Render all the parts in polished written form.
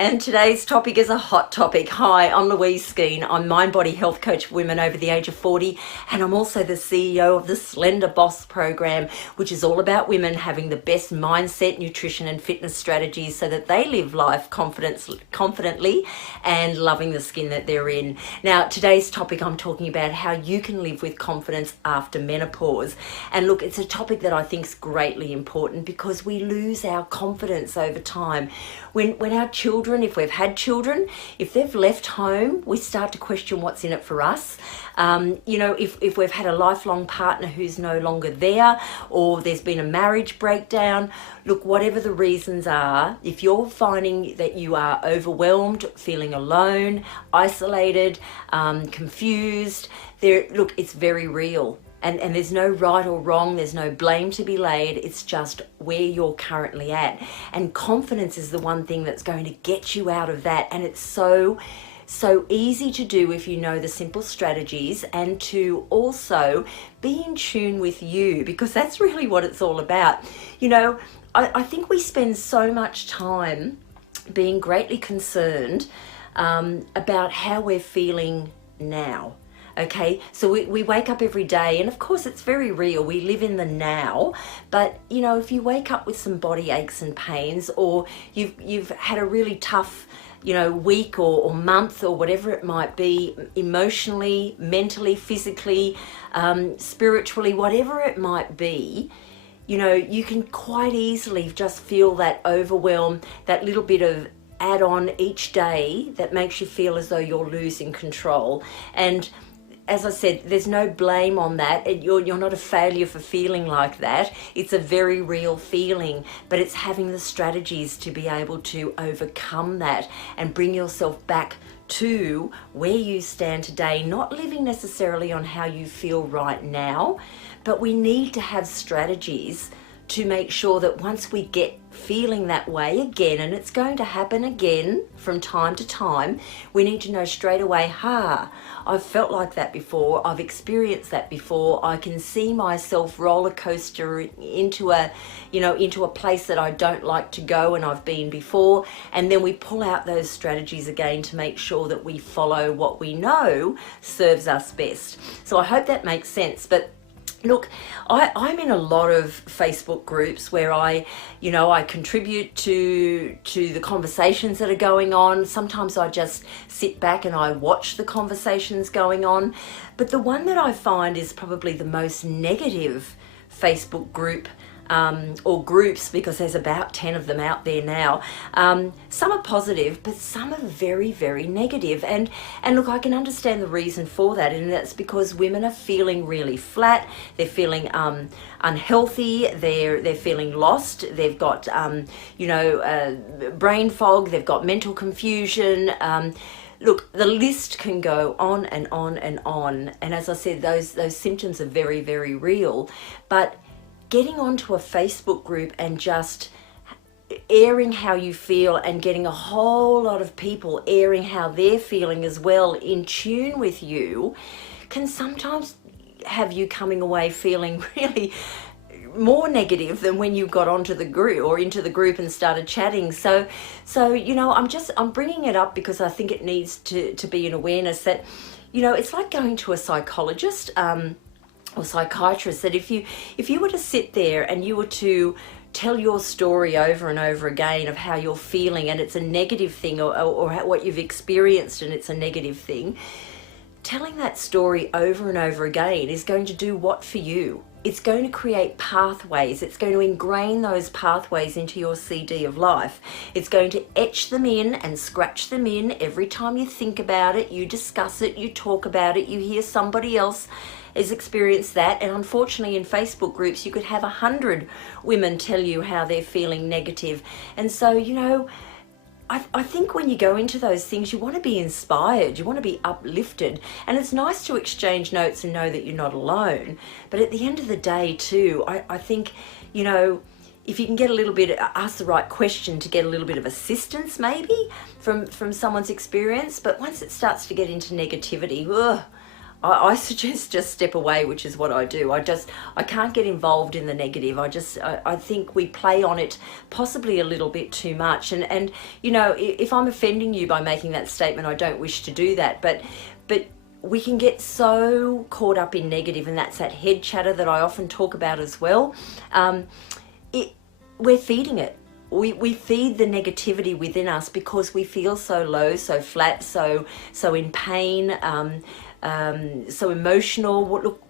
And today's topic is a hot topic. Hi, I'm Louise Skeen. I'm mind body health coach for women over the age of 40, and I'm also the CEO of the Slender Boss program, which is all about women having the best mindset, nutrition and fitness strategies so that they live life confidently and loving the skin that they're in. Now, today's topic, I'm talking about how you can live with confidence after menopause. And look, it's a topic that I think is greatly important because we lose our confidence over time. When our children, if we've had children, if they've left home, we start to question what's in it for us. If we've had a lifelong partner who's no longer there, or there's been a marriage breakdown, look, whatever the reasons are, if you're finding that you are overwhelmed, feeling alone, isolated, confused, it's very real. And there's no right or wrong, there's no blame to be laid, it's just where you're currently at. And confidence is the one thing that's going to get you out of that. And it's so easy to do if you know the simple strategies, and to also be in tune with you, because that's really what it's all about. I think we spend so much time being greatly concerned about how we're feeling now. Okay, so we wake up every day, and of course it's very real. We live in the now, but if you wake up with some body aches and pains, or you've had a really tough week or month or whatever it might be, emotionally, mentally, physically, spiritually, whatever it might be, you can quite easily just feel that overwhelm, that little bit of add on each day that makes you feel as though you're losing control. And as I said, there's no blame on that. You're not a failure for feeling like that. It's a very real feeling, but it's having the strategies to be able to overcome that and bring yourself back to where you stand today, not living necessarily on how you feel right now, but we need to have strategies to make sure that once we get feeling that way again, and it's going to happen again from time to time, we need to know straight away, I've felt like that before, I've experienced that before, I can see myself roller coaster into a place that I don't like to go, and I've been before. And then we pull out those strategies again to make sure that we follow what we know serves us best. So I hope that makes sense. But look, I'm in a lot of Facebook groups where I contribute to the conversations that are going on. Sometimes I just sit back and I watch the conversations going on. But the one that I find is probably the most negative Facebook group, or groups, because there's about 10 of them out there now. Some are positive, but some are very, very negative. And look, I can understand the reason for that, and that's because women are feeling really flat. They're feeling unhealthy. They're feeling lost. They've got brain fog. They've got mental confusion. Look, the list can go on and on and on. And as I said, those symptoms are very, very real. But getting onto a Facebook group and just airing how you feel, and getting a whole lot of people airing how they're feeling as well, in tune with you, can sometimes have you coming away feeling really more negative than when you got onto the group or into the group and started chatting. So I'm bringing it up because I think it needs to be an awareness that, it's like going to a psychologist, or psychiatrist, that if you were to sit there and you were to tell your story over and over again of how you're feeling, and it's a negative thing, or what you've experienced and it's a negative thing, telling that story over and over again is going to do what for you? It's going to create pathways. It's going to ingrain those pathways into your CD of life. It's going to etch them in and scratch them in every time you think about it, you discuss it, you talk about it, you hear somebody else has experienced that. And unfortunately, in Facebook groups, you could have 100 women tell you how they're feeling negative. And so, I think when you go into those things, you want to be inspired, you want to be uplifted, and it's nice to exchange notes and know that you're not alone. But at the end of the day too, I think, if you can get a little bit, ask the right question to get a little bit of assistance maybe from someone's experience. But once it starts to get into negativity, I suggest just step away, which is what I do. I can't get involved in the negative. I think we play on it possibly a little bit too much. And you know, if I'm offending you by making that statement, I don't wish to do that. But we can get so caught up in negative, and that's that head chatter that I often talk about as well. We're feeding it. We feed the negativity within us because we feel so low, so flat, so in pain, so emotional. Look,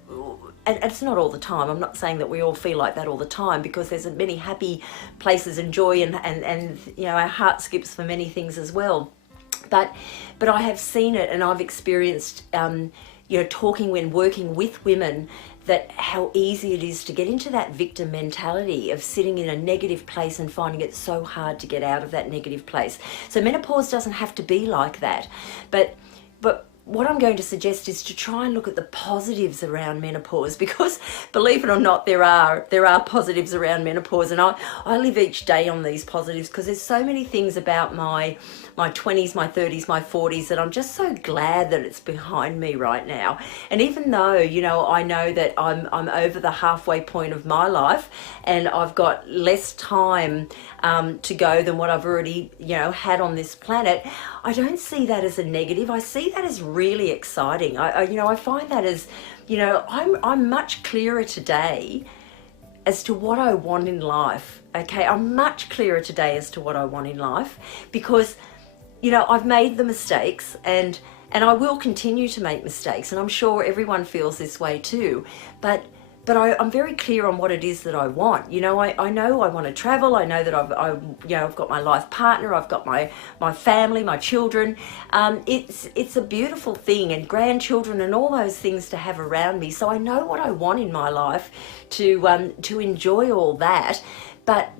and it's not all the time. I'm not saying that we all feel like that all the time, because there's many happy places and joy, and you know, our heart skips for many things as well. But I have seen it, and I've experienced, you know, talking when working with women, that how easy it is to get into that victim mentality of sitting in a negative place and finding it so hard to get out of that negative place. So menopause doesn't have to be like that, but what I'm going to suggest is to try and look at the positives around menopause, because believe it or not, there are positives around menopause, and I live each day on these positives, because there's so many things about my 20s, my 30s, my 40s that I'm just so glad that it's behind me right now. And even though, you know, I know that I'm over the halfway point of my life, and I've got less time to go than what I've already, you know, had on this planet, I don't see that as a negative. I see that as really exciting. You know, I find that as, you know, I'm much clearer today as to what I want in life. Okay, I'm much clearer today as to what I want in life, because, you know, I've made the mistakes, and I will continue to make mistakes, and I'm sure everyone feels this way too. But I'm very clear on what it is that I want. You know, I know I want to travel. I know that I've got my life partner. I've got my family, my children. It's a beautiful thing, and grandchildren and all those things to have around me. So I know what I want in my life to enjoy all that. But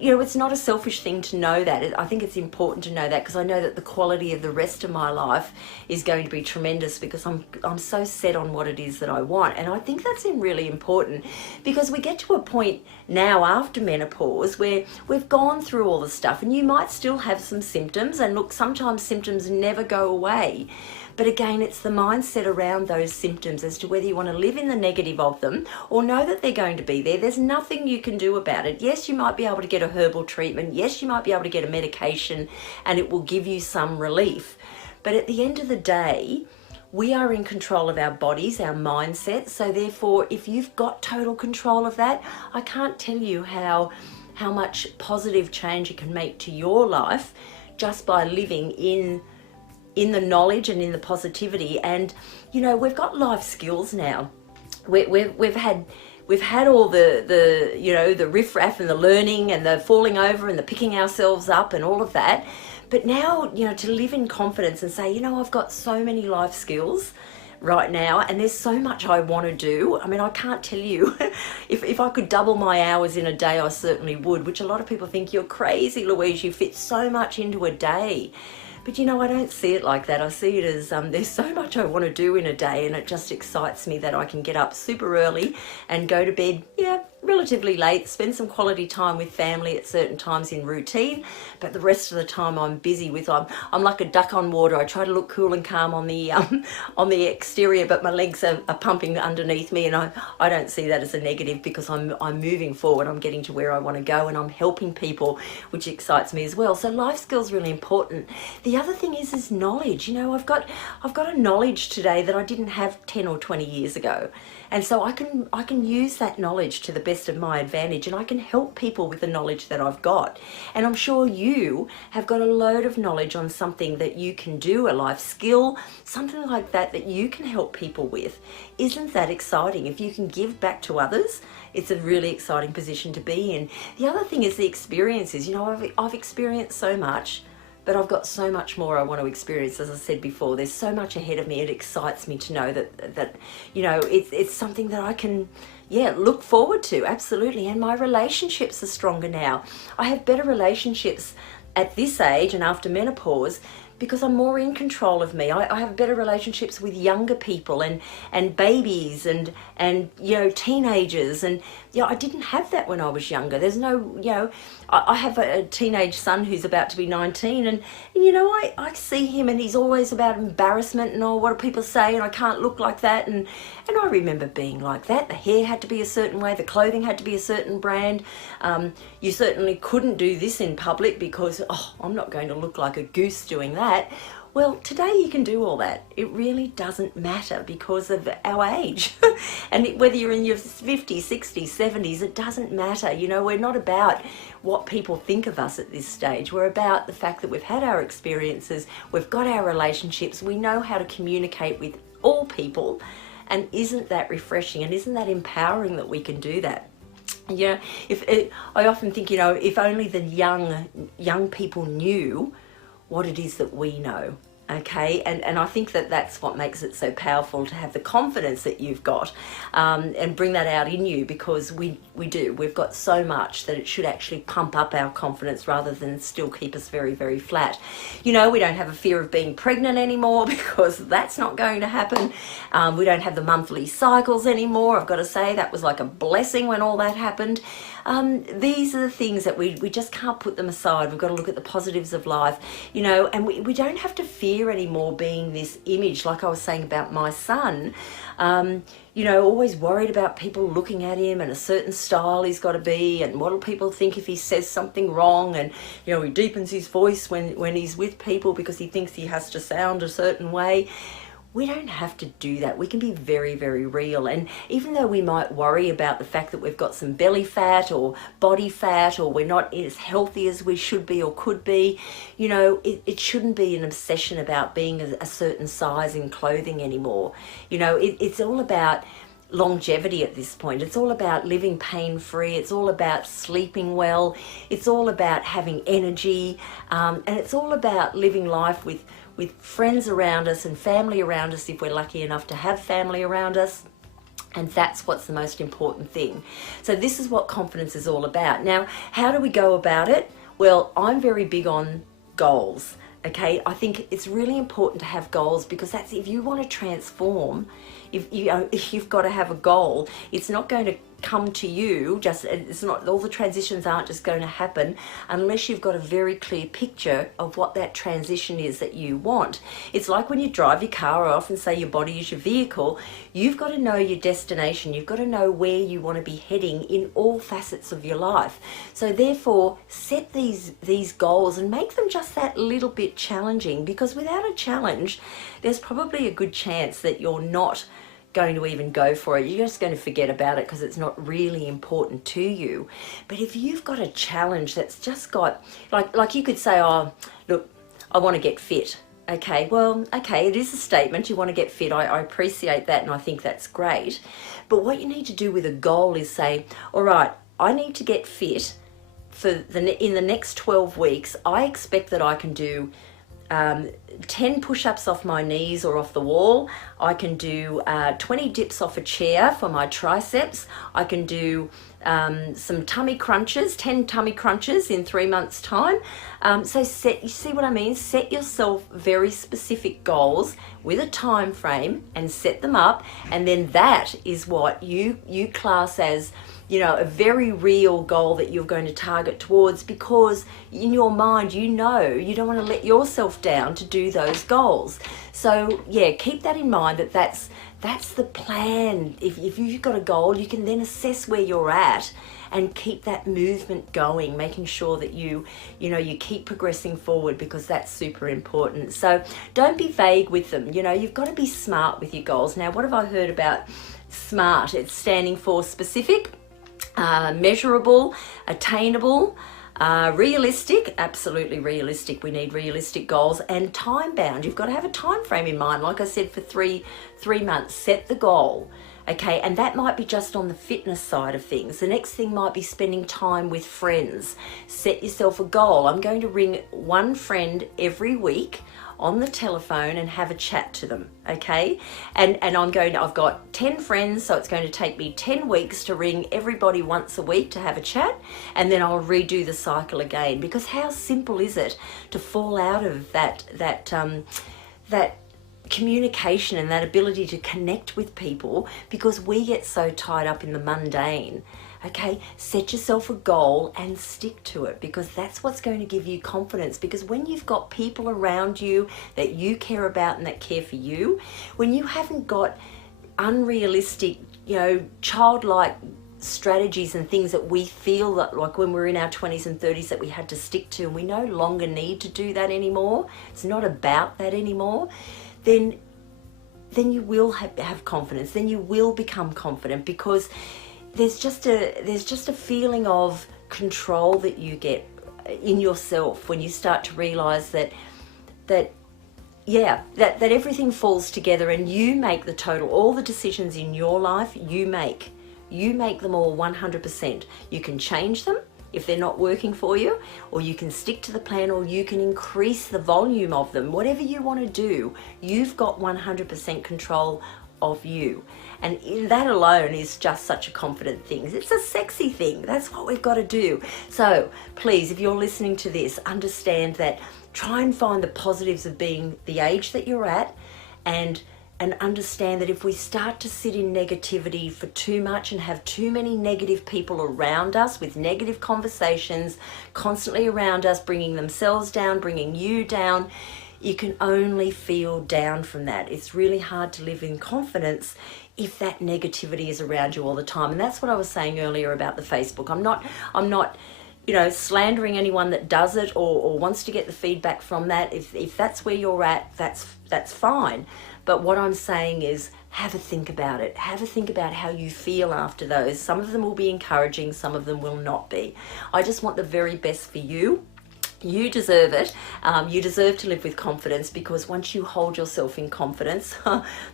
you know, it's not a selfish thing to know that. I think it's important to know that, because I know that the quality of the rest of my life is going to be tremendous, because I'm so set on what it is that I want. And I think that's really important, because we get to a point now after menopause where we've gone through all the stuff, and you might still have some symptoms, and look, sometimes symptoms never go away. But again, it's the mindset around those symptoms as to whether you want to live in the negative of them or know that they're going to be there. There's nothing you can do about it. Yes, you might be able to get a herbal treatment. Yes, you might be able to get a medication, and it will give you some relief. But at the end of the day, we are in control of our bodies, our mindset. So therefore, if you've got total control of that, I can't tell you how much positive change it can make to your life just by living in the knowledge and in the positivity. And you know, we've got life skills now. We've had all the you know, the riffraff and the learning and the falling over and the picking ourselves up and all of that. But now, you know, to live in confidence and say, you know, I've got so many life skills right now, and there's so much I want to do. I mean, I can't tell you if I could double my hours in a day, I certainly would, which a lot of people think, you're crazy, Louise, you fit so much into a day. But you know, I don't see it like that. I see it as there's so much I want to do in a day, and it just excites me that I can get up super early and go to bed, yeah, relatively late, spend some quality time with family at certain times in routine, but the rest of the time I'm busy with, I'm like a duck on water. I try to look cool and calm on the exterior, but my legs are pumping underneath me, and I don't see that as a negative, because I'm moving forward, I'm getting to where I want to go, and I'm helping people, which excites me as well. So life skills really important. The other thing is knowledge. You know, I've got a knowledge today that I didn't have 10 or 20 years ago. And so I can use that knowledge to the best of my advantage, and I can help people with the knowledge that I've got. And I'm sure you have got a load of knowledge on something that you can do, a life skill, something like that you can help people with. Isn't that exciting? If you can give back to others, it's a really exciting position to be in. The other thing is the experiences. You know, I've experienced so much, but I've got so much more I want to experience. As I said before, there's so much ahead of me. It excites me to know that you know, it's something that I can, yeah, look forward to, absolutely. And my relationships are stronger now. I have better relationships at this age and after menopause, because I'm more in control of me. I have better relationships with younger people and babies and you know, teenagers, and I didn't have that when I was younger. There's no, I have a teenage son who's about to be 19, and I see him, and he's always about embarrassment and, oh, what do people say, and I can't look like that, and I remember being like that. The hair had to be a certain way, the clothing had to be a certain brand. You certainly couldn't do this in public because, I'm not going to look like a goose doing that. Well, today you can do all that. It really doesn't matter because of our age. And whether you're in your 50s, 60s, 70s, it doesn't matter. We're not about what people think of us at this stage. We're about the fact that we've had our experiences, we've got our relationships, we know how to communicate with all people. And isn't that refreshing, and isn't that empowering that we can do that? I often think, if only the young people knew what it is that we know. Okay, and I think that that's what makes it so powerful, to have the confidence that you've got, and bring that out in you, because we've got so much that it should actually pump up our confidence rather than still keep us very, very flat. We don't have a fear of being pregnant anymore because that's not going to happen. We don't have the monthly cycles anymore. I've got to say that was like a blessing when all that happened. These are the things that we just can't put them aside. We've got to look at the positives of life, and we don't have to fear anymore being this image, like I was saying about my son, always worried about people looking at him and a certain style he's got to be, and what will people think if he says something wrong, and he deepens his voice when he's with people because he thinks he has to sound a certain way. We don't have to do that. We can be very, very real. And even though we might worry about the fact that we've got some belly fat or body fat, or we're not as healthy as we should be or could be, it shouldn't be an obsession about being a certain size in clothing anymore. It's all about longevity at this point. It's all about living pain-free. It's all about sleeping well. It's all about having energy. And it's all about living life with friends around us and family around us, if we're lucky enough to have family around us. And that's what's the most important thing. So this is what confidence is all about. Now, how do we go about it? Well, I'm very big on goals. Okay, I think it's really important to have goals, because that's, if you want to transform, if you've got to have a goal. It's not going to come to you, it's not, all the transitions aren't just going to happen unless you've got a very clear picture of what that transition is that you want. It's like when you drive your car, I often say your body is your vehicle. You've got to know your destination. You've got to know where you want to be heading in all facets of your life. So therefore, set these goals and make them just that little bit challenging, because without a challenge, there's probably a good chance that you're not going to even go for it. You're just going to forget about it because it's not really important to you. But if you've got a challenge that's just got, like you could say, oh, look, I want to get fit. Okay, well, okay, it is a statement. You want to get fit. I appreciate that, and I think that's great. But what you need to do with a goal is say, all right, I need to get fit in the next 12 weeks. I expect that I can do 10 push-ups off my knees or off the wall. I can do 20 dips off a chair for my triceps. I can do some tummy crunches, 10 tummy crunches in 3 months' time. So you see what I mean? Set yourself very specific goals with a time frame and set them up, and then that is what you class as, a very real goal that you're going to target towards, because in your mind, you don't want to let yourself down to do those goals. So yeah, keep that in mind, that's the plan. If you've got a goal, you can then assess where you're at and keep that movement going, making sure that you keep progressing forward, because that's super important. So don't be vague with them. You've got to be smart with your goals. Now, what have I heard about SMART? It's standing for specific, measurable, attainable, realistic, absolutely realistic. We need realistic goals, and time bound. You've got to have a time frame in mind. Like I said, for three months, set the goal. Okay, and that might be just on the fitness side of things. The next thing might be spending time with friends. Set yourself a goal. I'm going to ring one friend every week on the telephone and have a chat to them, okay? And I've got 10 friends, so it's going to take me 10 weeks to ring everybody once a week to have a chat, and then I'll redo the cycle again. Because how simple is it to fall out of that communication and that ability to connect with people, because we get so tied up in the mundane. Okay, set yourself a goal and stick to it, because that's what's going to give you confidence. Because when you've got people around you that you care about and that care for you, when you haven't got unrealistic, childlike strategies and things that we feel that, like when we're in our 20s and 30s, that we had to stick to, and we no longer need to do that anymore, it's not about that anymore, then you will have confidence, then you will become confident, because there's just a feeling of control that you get in yourself when you start to realize that everything falls together, and you make the total, all the decisions in your life you make them all 100%. You can change them if they're not working for you, or you can stick to the plan, or you can increase the volume of them. Whatever you want to do, you've got 100% control of you. And that alone is just such a confident thing. It's a sexy thing. That's what we've got to do. So please, if you're listening to this, understand that, try and find the positives of being the age that you're at, and understand that if we start to sit in negativity for too much and have too many negative people around us with negative conversations constantly around us, bringing themselves down, bringing you down, you can only feel down from that. It's really hard to live in confidence if that negativity is around you all the time. And that's what I was saying earlier about the Facebook. I'm not slandering anyone that does it or wants to get the feedback from that. If that's where you're at, that's fine. But what I'm saying is, have a think about it. Have a think about how you feel after those. Some of them will be encouraging, some of them will not be. I just want the very best for you. You deserve it. You deserve to live with confidence, because once you hold yourself in confidence,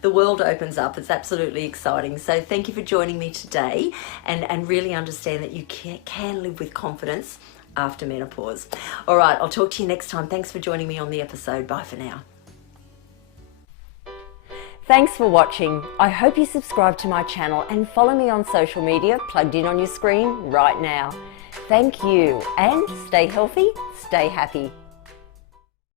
the world opens up. It's absolutely exciting. So thank you for joining me today, and really understand that you can live with confidence after menopause. All right, I'll talk to you next time. Thanks for joining me on the episode. Bye for now. Thanks for watching. I hope you subscribe to my channel and follow me on social media plugged in on your screen right now. Thank you, and stay healthy, stay happy.